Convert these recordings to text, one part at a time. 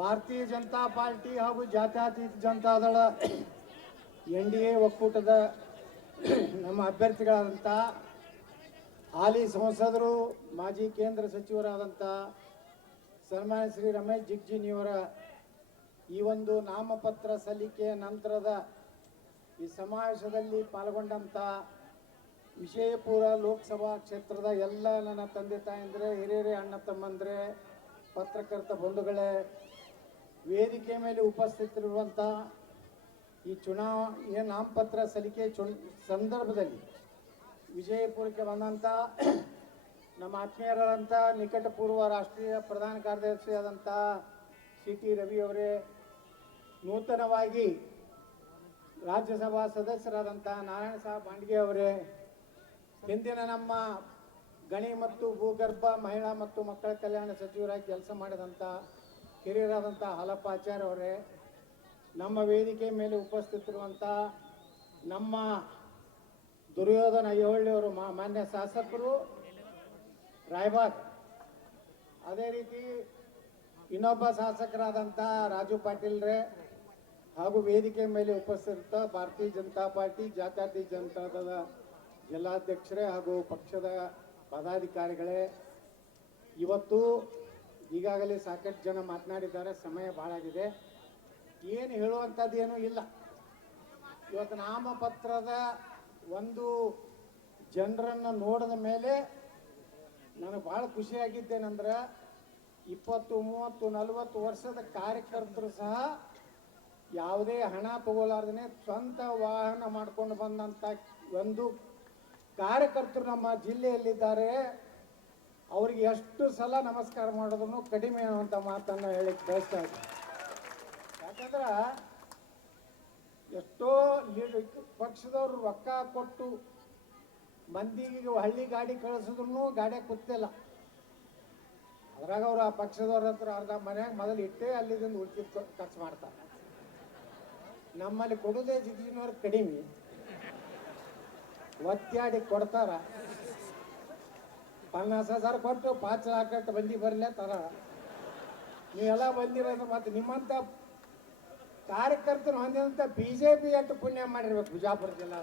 ಭಾರತೀಯ ಜನತಾ ಪಾರ್ಟಿ ಹಾಗೂ ಜಾತ್ಯತೀತ ಜನತಾದಳ ಎನ್ ಡಿ ಎ ಒಕ್ಕೂಟದ ನಮ್ಮ ಅಭ್ಯರ್ಥಿಗಳಾದಂಥ ಹಾಲಿ ಸಂಸದರು, ಮಾಜಿ ಕೇಂದ್ರ ಸಚಿವರಾದಂಥ ಸನ್ಮಾನ್ಯ ಶ್ರೀ ರಮೇಶ್ ಜಿಗ್ಜಿನಿಯವರ ಈ ಒಂದು ನಾಮಪತ್ರ ಸಲ್ಲಿಕೆ ನಂತರದ ಈ ಸಮಾವೇಶದಲ್ಲಿ ಪಾಲ್ಗೊಂಡಂಥ ವಿಜಯಪುರ ಲೋಕಸಭಾ ಕ್ಷೇತ್ರದ ಎಲ್ಲ ನನ್ನ ತಂದೆ ತಾಯಂದರೆ, ಹಿರಿಯರೇ, ಅಣ್ಣ ತಮ್ಮಂದರೆ, ಪತ್ರಕರ್ತ ಬಂಧುಗಳೇ ವೇದಿಕೆ ಮೇಲೆ ಉಪಸ್ಥಿತರಿರುವಂಥ ಈ ಚುನಾವ ಏನು ನಾಮಪತ್ರ ಸಲ್ಲಿಕೆ ಸಂದರ್ಭದಲ್ಲಿ ವಿಜಯಪುರಕ್ಕೆ ಬಂದಂಥ ನಮ್ಮ ಆತ್ಮೀಯರಾದಂಥ ನಿಕಟಪೂರ್ವ ರಾಷ್ಟ್ರೀಯ ಪ್ರಧಾನ ಕಾರ್ಯದರ್ಶಿಯಾದಂಥ ಸಿ ಟಿ ರವಿ ಅವರೇ, ನೂತನವಾಗಿ ರಾಜ್ಯಸಭಾ ಸದಸ್ಯರಾದಂಥ ನಾರಾಯಣ ಸಾಹೇಬ್ ಬಾಂಡ್ಗೆ ಅವರೇ, ಹಿಂದಿನ ನಮ್ಮ ಗಣಿ ಮತ್ತು ಭೂಗರ್ಭ, ಮಹಿಳಾ ಮತ್ತು ಮಕ್ಕಳ ಕಲ್ಯಾಣ ಸಚಿವರಾಗಿ ಕೆಲಸ ಮಾಡಿದಂಥ ಹಿರಿಯರಾದಂಥ ಹಾಲಪ್ಪ ಆಚಾರ್ಯ ಅವರೇ, ನಮ್ಮ ವೇದಿಕೆ ಮೇಲೆ ಉಪಸ್ಥಿತಿರುವಂಥ ನಮ್ಮ ದುರ್ಯೋಧನ ಐಹೊಳ್ಳಿಯವರು ಮಾನ್ಯ ಶಾಸಕರು, ರಾಯಬಾಗ್. ಅದೇ ರೀತಿ ಇನ್ನೊಬ್ಬ ಶಾಸಕರಾದಂಥ ರಾಜು ಪಾಟೀಲ್ರೇ ಹಾಗೂ ವೇದಿಕೆ ಮೇಲೆ ಉಪಸ್ಥಿತ ಭಾರತೀಯ ಜನತಾ ಪಾರ್ಟಿ, ಜಾತ್ಯತೀತ ಜನತಾದಳ ಜಿಲ್ಲಾಧ್ಯಕ್ಷರೇ ಹಾಗೂ ಪಕ್ಷದ ಪದಾಧಿಕಾರಿಗಳೇ, ಇವತ್ತು ಈಗಾಗಲೇ ಸಾಕಷ್ಟು ಜನ ಮಾತನಾಡಿದ್ದಾರೆ, ಸಮಯ ಭಾಳ ಆಗಿದೆ. ಏನು ಹೇಳುವಂಥದ್ದೇನೂ ಇಲ್ಲ. ಇವತ್ತು ನಾಮಪತ್ರದ ಒಂದು ಜನರನ್ನು ನೋಡಿದ ಮೇಲೆ ನನಗೆ ಭಾಳ ಖುಷಿಯಾಗಿದ್ದೇನೆಂದ್ರೆ, ಇಪ್ಪತ್ತು, ಮೂವತ್ತು, ನಲವತ್ತು ವರ್ಷದ ಕಾರ್ಯಕರ್ತರು ಸಹ ಯಾವುದೇ ಹಣ ತಗೋಲಾರ್ದೇ ಸ್ವಂತ ವಾಹನ ಮಾಡ್ಕೊಂಡು ಬಂದಂಥ ಒಂದು ಕಾರ್ಯಕರ್ತರು ನಮ್ಮ ಜಿಲ್ಲೆಯಲ್ಲಿದ್ದಾರೆ. ಅವರಿಗೆ ಎಷ್ಟು ಸಲ ನಮಸ್ಕಾರ ಮಾಡೋದನ್ನು ಕಡಿಮೆ ಅಂತ ಮಾತನ್ನು ಹೇಳಿಕ್ಕೆ ಬಯಸ್ತಾ ಇದ್ದೀನಿ ಯಾಕಂದ್ರೆ ಎಷ್ಟೋ ಪಕ್ಷದವ್ರು ರೊಕ್ಕ ಕೊಟ್ಟು ಮಂದಿಗೆ ಹಳ್ಳಿ ಗಾಡಿ ಕಳಿಸಿದ್ರು ಗಾಡಿ ಕೂತಿಲ್ಲ ಅದ್ರಾಗ ಅವ್ರು ಆ ಪಕ್ಷದವ್ರ ಹತ್ರ ಅರ್ಧ ಮನ್ಯಾಗ ಮೊದಲು ಇಟ್ಟೇ ಅಲ್ಲಿದಿಂದ ಉಳ್ಕಿದ್ ಖರ್ಚು ಮಾಡ್ತಾರೆ. ನಮ್ಮಲ್ಲಿ ಕೊಡುದೇ ಜಿಗಿನವ್ರು ಕಡಿಮೆ. ಒತ್ತಾಡಿ ಕೊಡ್ತಾರ. ಪನ್ನಾಸ್ ಹಜಾರ್ ಕೊಟ್ಟು ಪಾಚ್ ಹಾಕಕ್ಕೆ ಬಂದಿ ತರ ನೀವೆಲ್ಲ ಬಂದಿರೋದು ಮತ್ತೆ ನಿಮ್ಮಂಥ ಕಾರ್ಯಕರ್ತರು ಹೊಂದಿದಂಥ ಬಿ ಜೆ ಬಿಜೆಪಿ ಅಂತ ಪುಣ್ಯ ಮಾಡಿರ್ಬೇಕು ಬಿಜಾಪುರ ಜಿಲ್ಲಾ.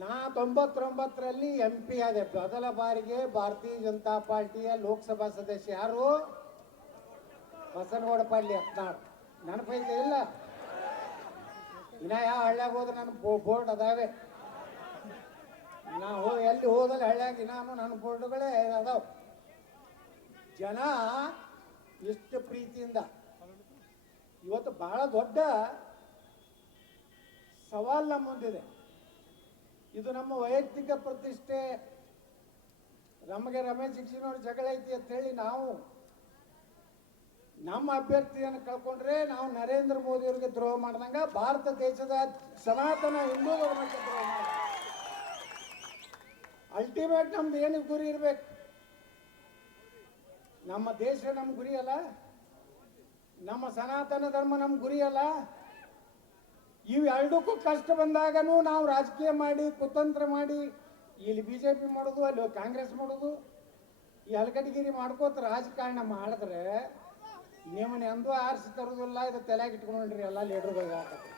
ನಾ ತೊಂಬತ್ತೊಂಬತ್ತರಲ್ಲಿ ಎಂ ಪಿ ಆದೆ. ಮೊದಲ ಬಾರಿಗೆ ಭಾರತೀಯ ಜನತಾ ಪಾರ್ಟಿಯ ಲೋಕಸಭಾ ಸದಸ್ಯ ಯಾರು? ಬಸನಗೌಡ ಪಾಡ್ಲಿ ಹತ್ನಾಳ್ ನೆನಪೈತೆ ಇಲ್ಲ? ಇನ್ನ ಯಾವ ಹಳ್ಳ್ಯಾಗ ಹೋದ್ರೆ ನನ್ನ ಬೋರ್ಡ್ ಅದಾವೆ. ನಾ ಹೋ, ಎಲ್ಲಿ ಹೋದಲ್ಲಿ ಹಳ್ಳ್ಯಾಗ ನಾನು ನನ್ನ ಬೋರ್ಡ್ಗಳೇ ಅದಾವ. ಜನ ಎಷ್ಟು ಪ್ರೀತಿಯಿಂದ, ಇವತ್ತು ಬಹಳ ದೊಡ್ಡ ಸವಾಲು ನಮ್ಮ ಮುಂದಿದೆ. ಇದು ನಮ್ಮ ವೈಯಕ್ತಿಕ ಪ್ರತಿಷ್ಠೆ. ನಮಗೆ ರಮೇಶ್ ಶಿಕ್ಷಣವ್ರ ಜಗಳ ಐತಿ ಅಂತ ಹೇಳಿ ನಾವು ನಮ್ಮ ಅಭ್ಯರ್ಥಿಯನ್ನು ಕಳ್ಕೊಂಡ್ರೆ ನಾವು ನರೇಂದ್ರ ಮೋದಿ ಅವರಿಗೆ ದ್ರೋಹ ಮಾಡಿದಂಗ ಭಾರತ ದೇಶದ ಸನಾತನ ಹಿಂದೂ ಧರ್ಮಕ್ಕೆ ದ್ರೋಹ ಮಾಡ ಅಲ್ಟಿಮೇಟ್ ನಮ್ದು ಏನು ಗುರಿ ಇರ್ಬೇಕು? ನಮ್ಮ ದೇಶ ನಮ್ಮ ಗುರಿ ಅಲ್ಲ? ನಮ್ಮ ಸನಾತನ ಧರ್ಮ ನಮ್ಮ ಗುರಿ ಅಲ್ಲ? ಇವೆರಡಕ್ಕೂ ಕಷ್ಟ ಬಂದಾಗನೂ ನಾವು ರಾಜಕೀಯ ಮಾಡಿ, ಕುತಂತ್ರ ಮಾಡಿ, ಇಲ್ಲಿ ಬಿ ಜೆ ಪಿ ಮಾಡೋದು, ಅಲ್ಲಿ ಕಾಂಗ್ರೆಸ್ ಮಾಡೋದು, ಈ ಹಲಕಟಗಿರಿ ಮಾಡ್ಕೋತ ರಾಜಕಾರಣ ಮಾಡಿದ್ರೆ ನಿಮ್ಮನ್ನ ಎಂದೂ ಆರಿಸಿ ತರುವುದಿಲ್ಲ, ಇದು ತಲೆಗೆ ಇಟ್ಕೊಂಡ್ರಿ ಎಲ್ಲ ಲೀಡರ್ಗಳಿಗೆ ಹಾಕತ್ತೆ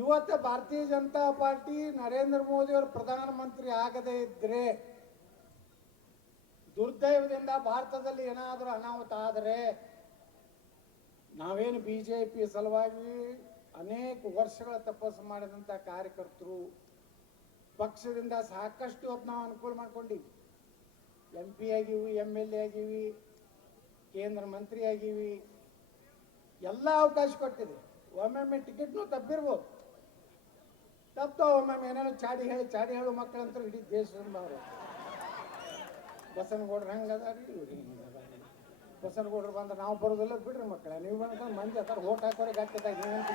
ಇವತ್ತು ಭಾರತೀಯ ಜನತಾ ಪಾರ್ಟಿ ನರೇಂದ್ರ ಮೋದಿ ಅವರು ಪ್ರಧಾನಮಂತ್ರಿ ಆಗದೇ ಇದ್ರೆ, ದುರ್ದೈವದಿಂದ ಭಾರತದಲ್ಲಿ ಏನಾದರೂ ಅನಾಹುತ ಆದರೆ, ನಾವೇನು ಬಿ ಜೆ ಪಿ ಸಲುವಾಗಿ ಅನೇಕ ವರ್ಷಗಳ ತಪಸ್ಸು ಮಾಡಿದಂಥ ಕಾರ್ಯಕರ್ತರು, ಪಕ್ಷದಿಂದ ಸಾಕಷ್ಟು ಹೊತ್ತು ನಾವು ಅನುಕೂಲ ಮಾಡ್ಕೊಂಡಿವಿ. ಎಂ ಪಿ ಆಗಿವಿ ಎಂ ಎಲ್ ಎ ಆಗಿವಿ ಕೇಂದ್ರ ಮಂತ್ರಿ ಆಗೀವಿ. ಎಲ್ಲ ಅವಕಾಶ ಕೊಟ್ಟಿದೆ. ಒಮ್ಮೊಮ್ಮೆ ಟಿಕೆಟ್ನು ತಪ್ಪಿರ್ಬೋದು. ತಪ್ಪು ಒಮ್ಮೊಮ್ಮೆ ಏನೇನೋ ಚಾಡಿ ಹೇಳಿ, ಚಾಡಿ ಹೇಳೋ ಮಕ್ಕಳಂತೂ ಇಡೀ ದೇಶದಿಂದ ಅವರು ಬಸನಗೌಡ್ರು ಹಂಗೆ ರೀ ಇವ್ರು ಹಿಂಗೆ ಬಸನಗೌಡ್ರು ಬಂದ್ರೆ ನಾವು ಬರೋದಿಲ್ಲ, ಬಿಡ್ರಿ ಮಕ್ಕಳ. ನೀವು ಬಂದ್ರೆ ಮಂದಿ ಅದಾರ, ಓಟ್ ಹಾಕೋರೆ ನೀವಂತ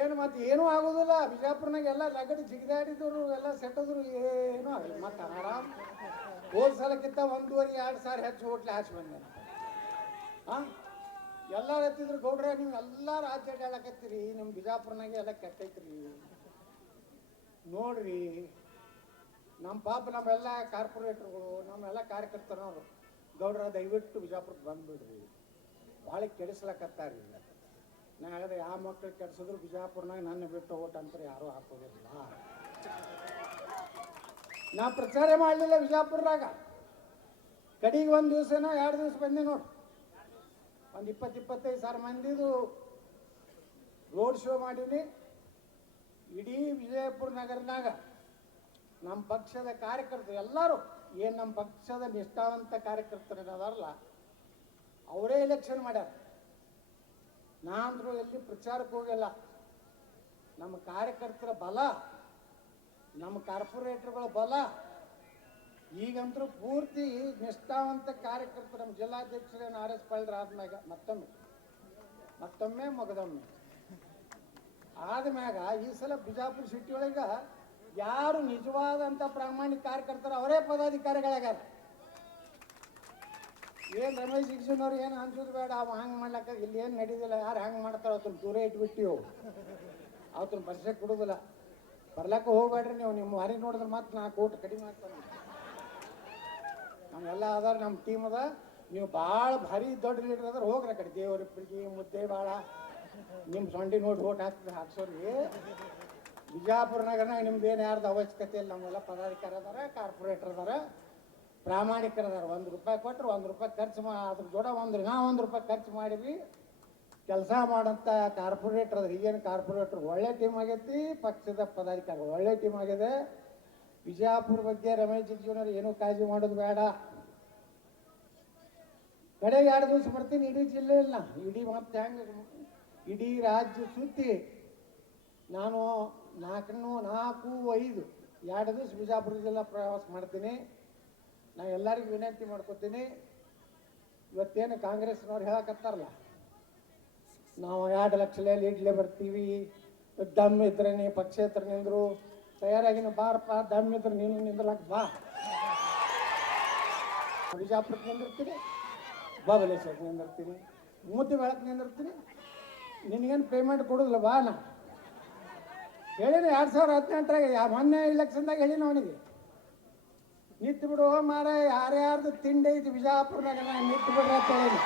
ಏನು ಮತ್ತೆ ಏನೂ ಆಗೋದಿಲ್ಲ. ಬಿಜಾಪುರ್ನಾಗ ಎಲ್ಲ ಲಗಡಿ ಜಿಗಿದಾಡಿದ್ರು, ಎಲ್ಲ ಸೆಟ್ಟದ್ರು, ಏನೂ ಆಗಲಿ ಮತ್ತೆ ಆರಾಮ್. ಹೋದ ಸಲಕ್ಕಿಂತ ಒಂದೂವರೆ ಎರಡು ಸಾವಿರ ಹೆಚ್ಚು ಹೋಟ್ಲೆ ಹಾಸಿ ಬಂದೆ ಹಾಂ? ಎಲ್ಲ ಎತ್ತಿದ್ರು ಗೌಡ್ರೆ, ನೀವು ಎಲ್ಲ ರಾಜ್ಯ ಹೇಳಕತ್ತೀರಿ ನಮ್ಮ ಬಿಜಾಪುರ್ನಾಗೆ ಎಲ್ಲ ಕೆಟ್ಟೈತ್ರಿ. ನೋಡ್ರಿ ನಮ್ಮ ಪಾಪ ನಮ್ಮೆಲ್ಲ ಕಾರ್ಪೊರೇಟರ್ಗಳು ನಮ್ಮೆಲ್ಲ ಕಾರ್ಯಕರ್ತರವ್ರು ಗೌಡ್ರ, ದಯವಿಟ್ಟು ಬಿಜಾಪುರಕ್ಕೆ ಬಂದ್ಬಿಡ್ರಿ. ಭಾಳ ಕೆಡಿಸ್ಲಕತ್ತಾರ್ರಿ ನಾ ಹೇಳಿದ್ರೆ ಯಾವ ಮಕ್ಕಳು ಕೆಡ್ಸಿದ್ರು ಬಿಜಾಪುರ್ನಾಗ ನನ್ನ ಬಿಟ್ಟು ಓಟ್ ಅಂತಾರೆ ಯಾರೂ ಹಾಕೋದಿಲ್ಲ. ನಾ ಪ್ರಚಾರ ಮಾಡಲಿಲ್ಲ ಬಿಜಾಪುರದಾಗ ಕಡೆಗೆ ಒಂದು ದಿವಸನೋ ಎರಡು ದಿವಸ ಬಂದೆ ನೋಡಿ. ಒಂದು ಇಪ್ಪತ್ತು ಇಪ್ಪತ್ತೈದು ಸಾವಿರ ಮಂದಿದು ರೋಡ್ ಶೋ ಮಾಡೀನಿ. ಇಡೀ ವಿಜಯಪುರ ನಗರನಾಗ ನಮ್ಮ ಪಕ್ಷದ ಕಾರ್ಯಕರ್ತರು ಎಲ್ಲರೂ, ಏನು ನಮ್ಮ ಪಕ್ಷದ ನಿಷ್ಠಾವಂತ ಕಾರ್ಯಕರ್ತರು ಅದಾರಲ್ಲ ಅವರೇ ಎಲೆಕ್ಷನ್ ಮಾಡ್ಯಾರ. ನಾನಂದ್ರೂ ಎಲ್ಲಿ ಪ್ರಚಾರಕ್ಕೆ ಹೋಗಿಲ್ಲ. ನಮ್ಮ ಕಾರ್ಯಕರ್ತರ ಬಲ ನಮ್ಮ ಕಾರ್ಪೊರೇಟರ್ಗಳ ಬಲ. ಈಗಂತೂ ಪೂರ್ತಿ ನಿಷ್ಠಾವಂತ ಕಾರ್ಯಕರ್ತರು ನಮ್ಮ ಜಿಲ್ಲಾಧ್ಯಕ್ಷರೇನು ಆರ್ ಎಸ್ ಪಾಲ್ರ ಆದ್ಮ್ಯಾಗ ಮತ್ತೊಮ್ಮೆ ಮತ್ತೊಮ್ಮೆ ಮಗದೊಮ್ಮೆ ಆದ್ಮ್ಯಾಗ ಈ ಸಲ ಬಿಜಾಪುರ ಸಿಟಿ ಒಳಗ ಯಾರು ನಿಜವಾದಂತ ಪ್ರಾಮಾಣಿಕ ಕಾರ್ಯಕರ್ತರು ಅವರೇ ಪದಾಧಿಕಾರಿಗಳಾಗ್ಯಾರ. ಏನು ರಮೇಶ್ ಶಿಕ್ಷಣವ್ರು ಏನು ಅನ್ಸೋದು ಬೇಡ, ಅವ ಹಂಗೆ ಮಾಡ್ಲಕ್ಕ ಇಲ್ಲಿ ಏನು ನಡೀದಿಲ್ಲ, ಯಾರು ಹಂಗೆ ಮಾಡ್ತಾರ ಅವತ್ತನ್ನ ದೂರ ಇಟ್ಬಿಟ್ಟಿವು. ಅವತ್ತನ್ನ ಬರ್ಸಕ್ಕೆ ಕೊಡುದಿಲ್ಲ. ಬರ್ಲಕ್ಕ ಹೋಗ್ಬೇಡ್ರಿ ನೀವು, ನಿಮ್ಮ ಹರಿ ನೋಡಿದ್ರೆ ಮತ್ತೆ ನಾ ಕೋಟ್ ಕಡಿಮೆ ಆಗ್ತಾನೆ ನಮ್ಮೆಲ್ಲ ಅದಾರ ನಮ್ಮ ಟೀಮ್ ಅದ. ನೀವು ಭಾಳ ಭಾರಿ ದೊಡ್ಡ ಲೀಡರ್ ಅದ್ರ ಹೋಗ್ರಿ ಕಡೆ. ದೇವ್ರ ಇಬ್ಬರಿಗೆ ಮುದ್ದೆ ಭಾಳ. ನಿಮ್ಮ ಸೊಂಡಿ ನೋಡಿ ಓಟ್ ಹಾಕ್ತದೆ ಹಾಕ್ಸೋರಿ ಬಿಜಾಪುರ ನಗರನಾಗ ನಿಮ್ದು ಏನು ಯಾರ್ದು ಅವಶ್ಯಕತೆ ಇಲ್ಲ ನಮ್ಮೆಲ್ಲ ಪದಾಧಿಕಾರಿ ಅದಾರ ಕಾರ್ಪೊರೇಟರ್ ಅದಾರ. ಪ್ರಾಮಾಣಿಕರದಾರ. ಒಂದು ರೂಪಾಯಿ ಕೊಟ್ರೆ ಒಂದು ರೂಪಾಯಿ ಖರ್ಚು ಮಾ ಅದ್ರ ಜೋಡ ಒಂದು ನಾ ಒಂದು ರೂಪಾಯಿ ಖರ್ಚು ಮಾಡಿವಿ ಕೆಲಸ ಮಾಡೋಂಥ ಕಾರ್ಪೊರೇಟರ್ ಈಗೇನು ಕಾರ್ಪೊರೇಟರ್ ಒಳ್ಳೆ ಟೀಮ್ ಆಗೈತಿ, ಪಕ್ಷದ ಪದಾಧಿಕಾರಿ ಒಳ್ಳೆ ಟೀಮ್ ಆಗಿದೆ. ಬಿಜಾಪುರ ಬಗ್ಗೆ ರಮೇಶ್ ಜಿಗಜಿಯವ್ರು ಏನೂ ಕಾಳಜಿ ಮಾಡೋದು ಬೇಡ. ಕಡೆಗೆ ಎರಡು ದಿವಸ ಬರ್ತೀನಿ, ಇಡೀ ಜಿಲ್ಲೆ ಇಲ್ಲ. ಇಡೀ ಮತ್ತೆ ಹೆಂಗೆ, ಇಡೀ ರಾಜ್ಯ ಸುತ್ತಿ ನಾನು ನಾಲ್ಕನ್ನು, ನಾಲ್ಕು, ಐದು, ಎರಡು ದಿವಸ ಬಿಜಾಪುರ ಜಿಲ್ಲಾ ಪ್ರವಾಸ ಮಾಡ್ತೀನಿ. ನಾ ಎಲ್ಲರಿಗೂ ವಿನಂತಿ ಮಾಡ್ಕೊತೀನಿ. ಇವತ್ತೇನು ಕಾಂಗ್ರೆಸ್ನವ್ರು ಹೇಳಕತ್ತಾರಲ್ಲ ನಾವು ಎರಡು ಲಕ್ಷ ಲೀಡ್ಲೇ ಬರ್ತೀವಿ. ದಮ್ ಇದ್ರೆ ನೀ ಪಕ್ಷೇತರ ನಿಂದ್ರು. ತಯಾರಾಗಿನ ಬಾರಪ್ಪ, ದಮ್ ಇದ್ರೆ ನೀನು ನಿಂದ್ರಲಕ್ ಬಾ. ಬಿಜಾಪುರಕ್ಕೆ ನಿಂದಿರ್ತೀನಿ, ಬಾಬಲೇಶ್ವರಕ್ಕೆ ನಿಂದಿರ್ತೀನಿ ಮೂತಿ ಬೆಳಕ್ಕೆ ನಿಂದಿರ್ತೀನಿ. ನಿನಗೇನು ಪೇಮೆಂಟ್ ಕೊಡೋದಿಲ್ಲ, ಬಾ ನಾ. ಹೇಳಿದ್ರೆ ಎರಡು ಸಾವಿರ ಹದಿನೆಂಟರಾಗ ಮೊನ್ನೆ ಇಲೆಕ್ಷನ್ದಾಗ ಹೇಳಿನ ಅವನಿಗೆ. ನಿಂತು ಬಿಡು ಮಾರ ಯಾರ್ಯಾರ್ದು ತಿಂಡಿ ಐತಿ ಬಿಜಾಪುರನಾಗ, ನಾ ನಿಂತು ಬಿಡ್ರಿ ಅಂತ ಹೇಳಿನಿ.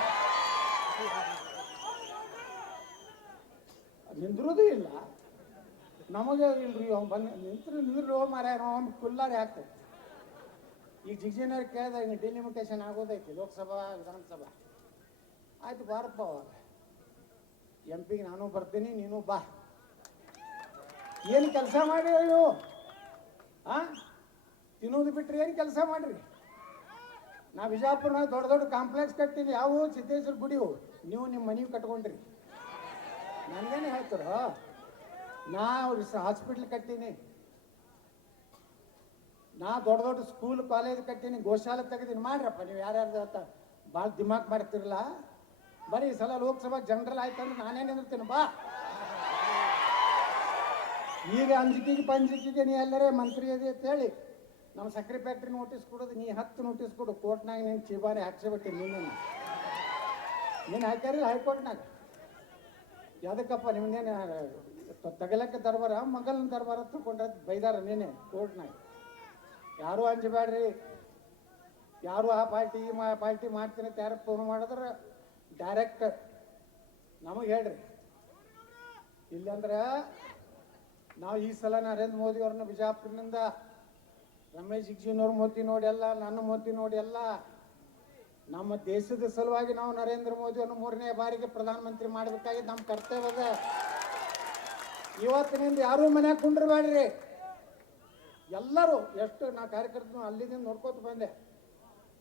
ನಿಂದ್ರುದು ಇಲ್ಲ. ನಮಗೆ ಇಲ್ರಿ, ಅವ್ನು ಬಂದು ನಿಂತ್ರು ನಿಂದ್ರು ಮಾರ ಅವ್ನು ಕುಲ್ಲಾರ ಯಾಕೆ ಈಗ ಜಿಗ್ಜಿನವ್ರು ಕೇಳಿದ ಹಿಂಗೆ ಡಿಲಿಮಿಟೇಷನ್ ಆಗೋದೈತಿ, ಲೋಕಸಭಾ, ವಿಧಾನಸಭಾ. ಆಯ್ತು ಬಾರಪ್ಪ ಅವಾಗ. ಎಂ ಪಿಗೆ ನಾನು ಬರ್ತೀನಿ, ನೀನು ಬಾ. ಏನು ಕೆಲಸ ಮಾಡಿ ಹೇಳು? ಆ? ತಿನ್ನೋದು ಬಿಟ್ರೆ ಏನು ಕೆಲಸ ಮಾಡ್ರಿ? ನಾ ಬಿಜಾಪುರ್ನಾಗ ದೊಡ್ಡ ದೊಡ್ಡ ಕಾಂಪ್ಲೆಕ್ಸ್ ಕಟ್ಟಿನಿ ಯಾವು ಸಿದ್ದೇಶ್ವರ ಗುಡಿವು ನೀವು ನಿಮ್ಮ ಮನೆಗೆ ಕಟ್ಕೊಂಡ್ರಿ. ನನಗೇನು ಹೇಳ್ತಾರ? ನಾ ಹಾಸ್ಪಿಟ್ಲ್ ಕಟ್ಟೀನಿ. ನಾ ದೊಡ್ಡ ದೊಡ್ಡ ಸ್ಕೂಲ್ ಕಾಲೇಜ್ ಕಟ್ಟೀನಿ, ಗೋಶಾಲೆ ತೆಗೆದೀನಿ. ಮಾಡ್ರಪ್ಪ, ನೀವು ಯಾರ್ಯಾರ್ದು ಅಂತ ಭಾಳ ದಿಮಾಕ್ ಮಾಡ್ತಿರಲ್ಲ? ಬರೀ ಈ ಸಲ ಲೋಕಸಭಾ ಜನರಲ್ ಆಯ್ತಂದ್ರೆ ನಾನೇನು ನಿಂದಿರ್ತೀನಿ ಬಾ. ಈಗ ಅಂಜಿಕೆಗೆ ಪಂಜಿಕೆಗೆ ನೀ ಎಲ್ಲರೇ ಮಂತ್ರಿ ಅದೇ ಅಂತ ಹೇಳಿ ನಮ್ಮ ಸಕ್ಕರೆ ಫ್ಯಾಕ್ಟ್ರಿ ನೋಟಿಸ್ ಕೊಡೋದು, ನೀ ಹತ್ತು ನೋಟಿಸ್ ಕೊಡು. ಕೋರ್ಟ್ನಾಗ ನೀನು ಚೀಬಾನೆ ಹಚ್ಚಿಬಿಟ್ಟಿ ನೀನು ನೀನು ಹಾಕ್ಯಾರಿಲ್ಲ ಹೈಕೋರ್ಟ್ನಾಗ. ಯಾವ್ದಕ್ಕಪ್ಪ ನಿಮ್ಮನ್ನೇನು ತಗಲಕ್ಕೆ ದರ್ಬಾರ? ಮಗಲನ ದರ್ಬಾರ ತಗೊಂಡ್ರೆ ಬೈದಾರ ನೀನೆ ಕೋರ್ಟ್ನಾಗ. ಯಾರು ಅಂಜಬೇಡ್ರಿ ಯಾರು ಆ ಪಾರ್ಟಿ, ಈ ಮಾ, ಪಾರ್ಟಿ ಮಾಡ್ತೀನಿ ಯಾರು ಫೋನ್ ಮಾಡಿದ್ರೆ ಡೈರೆಕ್ಟ್ ನಮಗೆ ಹೇಳ್ರಿ. ಇಲ್ಲಂದ್ರೆ ನಾವು ಈ ಸಲ ನರೇಂದ್ರ ಮೋದಿ ಅವ್ರನ್ನ ಬಿಜಾಪುರನಿಂದ ರಮೇಶ್ ಜಿಗ್ಜಿನವ್ರ ಮೋತಿ ನೋಡಿ ಎಲ್ಲ, ನನ್ನ ಮೋತಿ ನೋಡಿ ಎಲ್ಲ ನಮ್ಮ ದೇಶದ ಸಲುವಾಗಿ ನಾವು ನರೇಂದ್ರ ಮೋದಿಯನ್ನು ಮೂರನೇ ಬಾರಿಗೆ ಪ್ರಧಾನಮಂತ್ರಿ ಮಾಡಬೇಕಾಗಿದ್ದು ನಮ್ಮ ಕರ್ತವ್ಯ ಅದ. ಇವತ್ತಿನಿಂದ ಯಾರೂ ಮನ್ಯಾಗ ಕುಂಡ್ರಬೇಡ್ರಿ. ಎಲ್ಲರೂ ಎಷ್ಟು ನಾ ಕಾರ್ಯಕರ್ತರು ಅಲ್ಲಿಂದ ನೋಡ್ಕೋತ ಬಂದೆ.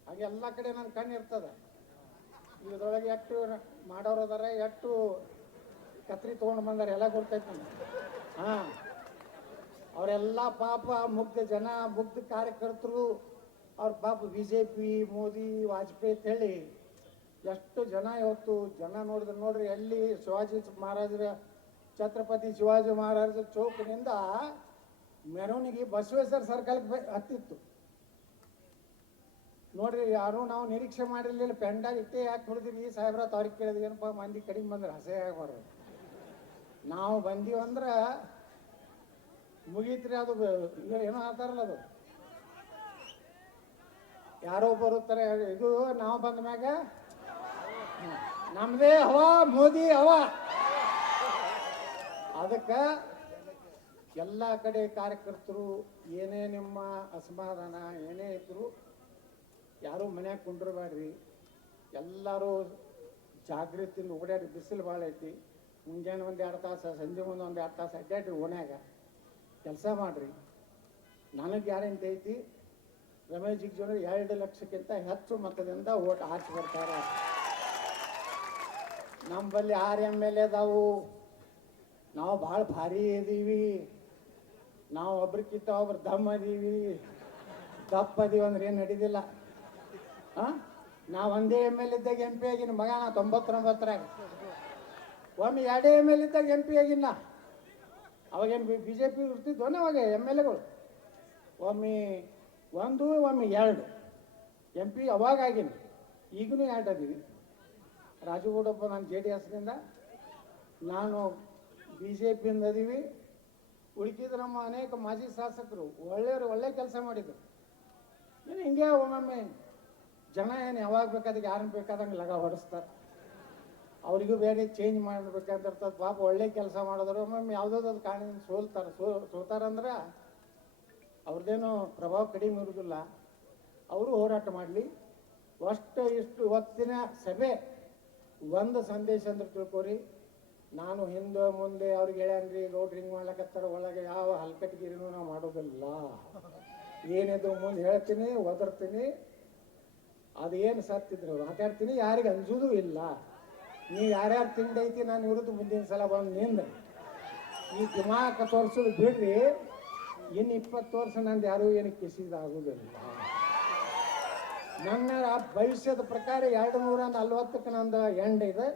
ಹಾಗೆ ಎಲ್ಲ ಕಡೆ ನನ್ನ ಕಣ್ಣು ಇರ್ತದೆ. ಇದ್ರೊಳಗೆ ಎಷ್ಟು ಮಾಡೋರು ಅದಾರ, ಎಷ್ಟು ಕತ್ರಿ ತೊಗೊಂಡು ಬಂದಾರೆ ಎಲ್ಲ ಗೊತ್ತೈತೆ ನನಗೆ ಹಾಂ. ಅವರೆಲ್ಲ ಪಾಪ ಮುಗ್ಧ ಜನ, ಮುಗ್ಧ ಕಾರ್ಯಕರ್ತರು ಅವ್ರ ಪಾಪ B J P Modi, Vajpayee ಅಂತ ಹೇಳಿ ಎಷ್ಟು ಜನ ಇವತ್ತು ಜನ ನೋಡಿದ್ರೆ ನೋಡ್ರಿ, ಎಲ್ಲಿ ಶಿವಾಜಿ ಮಹಾರಾಜರ, ಛತ್ರಪತಿ ಶಿವಾಜಿ ಮಹಾರಾಜರ ಚೌಕಿನಿಂದ ಮೆರವಣಿಗೆ ಬಸವೇಶ್ವರ ಸರ್ಕಲ್ಗೆ ಹತ್ತಿತ್ತು. ನೋಡ್ರಿ, ಯಾರು ನಾವು ನಿರೀಕ್ಷೆ ಮಾಡಿರ್ಲಿಲ್ಲ ಪೆಂಡಾಗ ಇಟ್ಟೆ ಯಾಕೆ ಹೊಡೆದಿರಿ? ಸಾಹೇಬ್ರ ಅವ್ರಿಗೆ ಕೇಳಿದ್ವಿ ಏನಪ್ಪ, ಮಂದಿ ಕಡಿಮೆ ಬಂದ್ರೆ ಹಸೆ ಹೊರ ನಾವು ಬಂದೀವಂದ್ರ ಮುಗೀತ್ರಿ ಅದು ಏನೋ ಆತಾರಲ್ಲ ಅದು. ಯಾರೋ ಬರುತ್ತಾರೆ ಇದು ನಾವು ಬಂದ ಮ್ಯಾಗ. ನಮ್ದೇ ಹವಾ, ಮೋದಿ ಅವ ಅದಕ್ಕೆ ಎಲ್ಲ ಕಡೆ ಕಾರ್ಯಕರ್ತರು, ಏನೇ ನಿಮ್ಮ ಅಸಮಾಧಾನ, ಏನೇ ಇದ್ರು ಯಾರೂ ಮನ್ಯಾಗ ಕುಂಡ್ರಬೇಡ್ರಿ ಎಲ್ಲರೂ ಜಾಗೃತಿಯಿಂದ ಓಡಾಡಿ, ಬಿಸಿಲು ಭಾಳ ಐತಿ. ಮುಂಜಾನೆ ಒಂದು ಎರಡು ತಾಸು, ಸಂಜೆ ಮುಂದೆ ಒಂದು ಎರಡು ತಾಸು ಅಡ್ಡಾಡ್ರಿ ಓಣ್ಯಾಗ. ಕೆಲಸ ಮಾಡ್ರಿ. ನನಗೆ ಗ್ಯಾರಂಟಿ ಐತಿ ರಮೇಶ್ ಜನರು ಎರಡು ಲಕ್ಷಕ್ಕಿಂತ ಹೆಚ್ಚು ಮತದಿಂದ ಓಟ್ ಹಾಕಿ ಬರ್ತಾರೆ. ನಮ್ಮಲ್ಲಿ ಆರು ಎಂ ಎಲ್ ಎದಾವು ನಾವು ಭಾಳ ಭಾರಿ ಇದೀವಿ. ನಾವು ಒಬ್ರಿಗಿಂತ ಒಬ್ರು ದಮ್ ಅದೀವಿ ದಪ್ಪ ಅದೀವಿ ಅಂದ್ರೆ ಏನು ನಡೀದಿಲ್ಲ ಆ? ನಾವು ಒಂದೇ ಎಂ ಎಲ್ ಇದ್ದಾಗ ಎಂ ಪಿ ಆಗಿನ ಮಗ, ನಾ ತೊಂಬತ್ತೊಂಬತ್ತರಾಗ. ಒಮ್ಮೆ ಎರಡೇ ಎಂ ಎಲ್ ಇದ್ದಾಗ ಎಂ ಪಿ ಆಗಿನ ಅವಾಗೇನು ಬಿ ಜೆ ಪಿ ಇರ್ತಿದ್ವನ ಅವಾಗ ಎಂ ಎಲ್ ಎಗಳು? ಒಮ್ಮೆ ಒಂದು ಒಮ್ಮೆ ಎರಡು. ಎಂ ಪಿ ಅವಾಗ ಆಗೀನಿ. ಈಗಲೂ ಎರಡು ಅದೀವಿ. ರಾಜುಗೌಡಪ್ಪ ನಾನು ಜೆ ಡಿ ಎಸ್ನಿಂದ. ನಾನು ಬಿ ಜೆ ಪಿಯಿಂದ ಅದೀವಿ. ಉಳಿಕಿದ ನಮ್ಮ ಅನೇಕ ಮಾಜಿ ಶಾಸಕರು ಒಳ್ಳೆಯವರು ಒಳ್ಳೆ ಕೆಲಸ ಮಾಡಿದ್ರು. ಏನು ಹಿಂಗೆ ಒಮ್ಮೊಮ್ಮೆ ಜನ ಏನು ಯಾವಾಗ ಬೇಕಾದಾಗ ಯಾರನ್ನು ಬೇಕಾದಂಗೆ ಲಗ ಹೊಡಿಸ್ತಾರೆ. ಅವರಿಗೂ ಬೇರೆ ಚೇಂಜ್ ಮಾಡ್ಬೇಕಂತಿರ್ತದೆ ಪಾಪ ಒಳ್ಳೆ ಕೆಲಸ ಮಾಡಿದ್ರು ಒಮ್ಮೊಮ್ಮೆ ಯಾವುದಾದ್ರು ಕಾಣಿಂದ ಸೋಲ್ತಾರೆ. ಸೋ ಸೋತಾರಂದ್ರೆ ಅವ್ರದ್ದೇನು ಪ್ರಭಾವ ಕಡಿಮೆ ಇರುವುದಿಲ್ಲ. ಅವರು ಹೋರಾಟ ಮಾಡಲಿ. ಅಷ್ಟು ಇಷ್ಟು ಇವತ್ತಿನ ಸಭೆ, ಒಂದು ಸಂದೇಶ ಅಂದ್ರೆ ತಿಳ್ಕೊರಿ. ನಾನು ಹಿಂದೆ ಮುಂದೆ ಅವ್ರಿಗೆ ಹೇಳ್ಯಾನ್ರಿ ರೋಡ್ ರಿಂಗ್ ಮಾಡ್ಲಕತ್ತಾರ, ಒಳಗೆ ಯಾವ ಹಲ್ಕಟ್ಗಿರಿನೂ ನಾವು ಮಾಡೋದಿಲ್ಲ. ಏನಿದ್ರು ಮುಂದೆ ಹೇಳ್ತೀನಿ, ಒದರ್ತೀನಿ. ಅದೇನು ಸತ್ತಿದ್ರು ಮಾತಾಡ್ತೀನಿ, ಯಾರಿಗೆ ಅಂಜುದೂ ಇಲ್ಲ. ನೀವು ಯಾರ್ಯಾರು ತಿಂಡೈತಿ ನಾನು ಇವ್ರದ್ದು ಮುಂದಿನ ಸಲ ಬಂದು ನಿಂದ ಈ ದಿಮಾಕ ತೋರಿಸೋದು ಬಿಡ್ರಿ. ಇನ್ನು ಇಪ್ಪತ್ತು ವರ್ಷ ನಂದು ಯಾರೂ ಏನು ಕಿಸಿದಾಗುವುದಿಲ್ಲ ನನ್ನ ಭವಿಷ್ಯದ ಪ್ರಕಾರ ಎರಡು ನೂರ ನಲ್ವತ್ತಕ್ಕೆ ನಂದು ಎಂಡ್ ಇದೆ.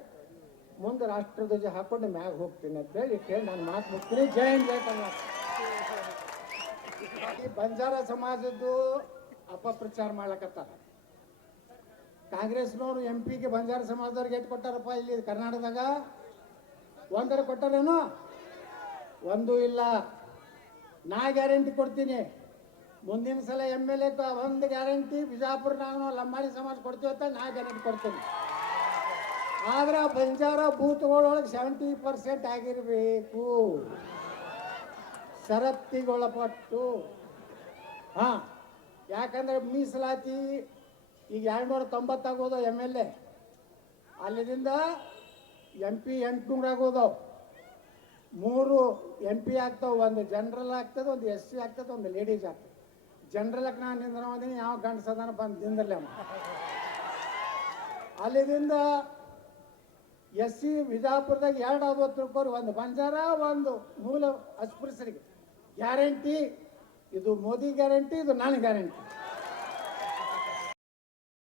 ಮುಂದೆ ರಾಷ್ಟ್ರಧ್ವಜ ಹಾಕೊಂಡು ಮ್ಯಾಗ ಹೋಗ್ತೀನಿ ಅಂತ ಹೇಳಿ ಕೇಳಿ ನಾನು ಮಾತು ಮುಗ್ತೀನಿ. ಜೈ ಹಿಂದ್, ಜೈ ಕರ್ನಾಟಕ. ಈ ಬಂಜಾರ ಸಮಾಜದ್ದು ಅಪಪ್ರಚಾರ ಮಾಡ್ಲಕತ್ತಾರ. ಕಾಂಗ್ರೆಸ್ನವ್ರು ಎಂ ಪಿಗೆ ಬಂಜಾರ ಸಮಾಜದವ್ರಿಗೆ ಎಷ್ಟು ಕೊಟ್ಟಾರಪ್ಪ ಇಲ್ಲಿ ಕರ್ನಾಟಕದಾಗ? ಒಂದರ ಕೊಟ್ಟಾರೇನು? ಒಂದು ಇಲ್ಲ. ನಾ ಗ್ಯಾರಂಟಿ ಕೊಡ್ತೀನಿ. ಮುಂದಿನ ಸಲ ಎಂ ಎಲ್ ಎ ಒಂದು ಗ್ಯಾರಂಟಿ ಬಿಜಾಪುರ ನಾನು ಲಂಬಾಣಿ ಸಮಾಜ ಕೊಡ್ತೀವಿ ಅಂತ ನಾ ಗ್ಯಾರಂಟಿ ಕೊಡ್ತೀನಿ. ಆದ್ರೆ ಬಂಜಾರ ಬೂತ್ಗಳೊಳಗೆ ಸೆವೆಂಟಿ ಪರ್ಸೆಂಟ್ ಆಗಿರಬೇಕು. ಷರತ್ತಿಗೊಳಪಟ್ಟು ಹಾ, ಯಾಕಂದ್ರೆ ಮೀಸಲಾತಿ ಈಗ ಎರಡ್ನೂರ ತೊಂಬತ್ತಾಗೋದು ಎಂ ಎಲ್ ಎ ಅಲ್ಲಿಂದ ಎಂ ಪಿ ಎಂಟುನೂರ ಆಗೋದವು ಮೂರು ಎಂ ಪಿ ಆಗ್ತಾವ, ಒಂದು ಜನರಲ್ ಆಗ್ತದೆ, ಒಂದು ಎಸ್ ಸಿ ಆಗ್ತದೆ, ಒಂದು ಲೇಡೀಸ್ ಆಗ್ತದೆ. ಜನರಲ್ಗೆ ನಾನು ನಿಂದ್ರ ಯಾವ ಯಾವ ಗಂಡಸದಾನ ಬಂದು ನಿಂದಿರಲಿ ಅಮ್ಮ ಅಲ್ಲಿದಿಂದ ಎಸ್ ಸಿ ವಿಜಾಪುರದಾಗ ಎರಡು ಐವತ್ತು ರೂಪಾಯಿ, ಒಂದು ಬಂಜಾರ, ಒಂದು ಮೂಲ, ಅಸ್ಪೃಶ್ಯರಿಗೆ. ಗ್ಯಾರಂಟಿ ಇದು ಮೋದಿ ಗ್ಯಾರಂಟಿ ಇದು ನಾನು ಗ್ಯಾರಂಟಿ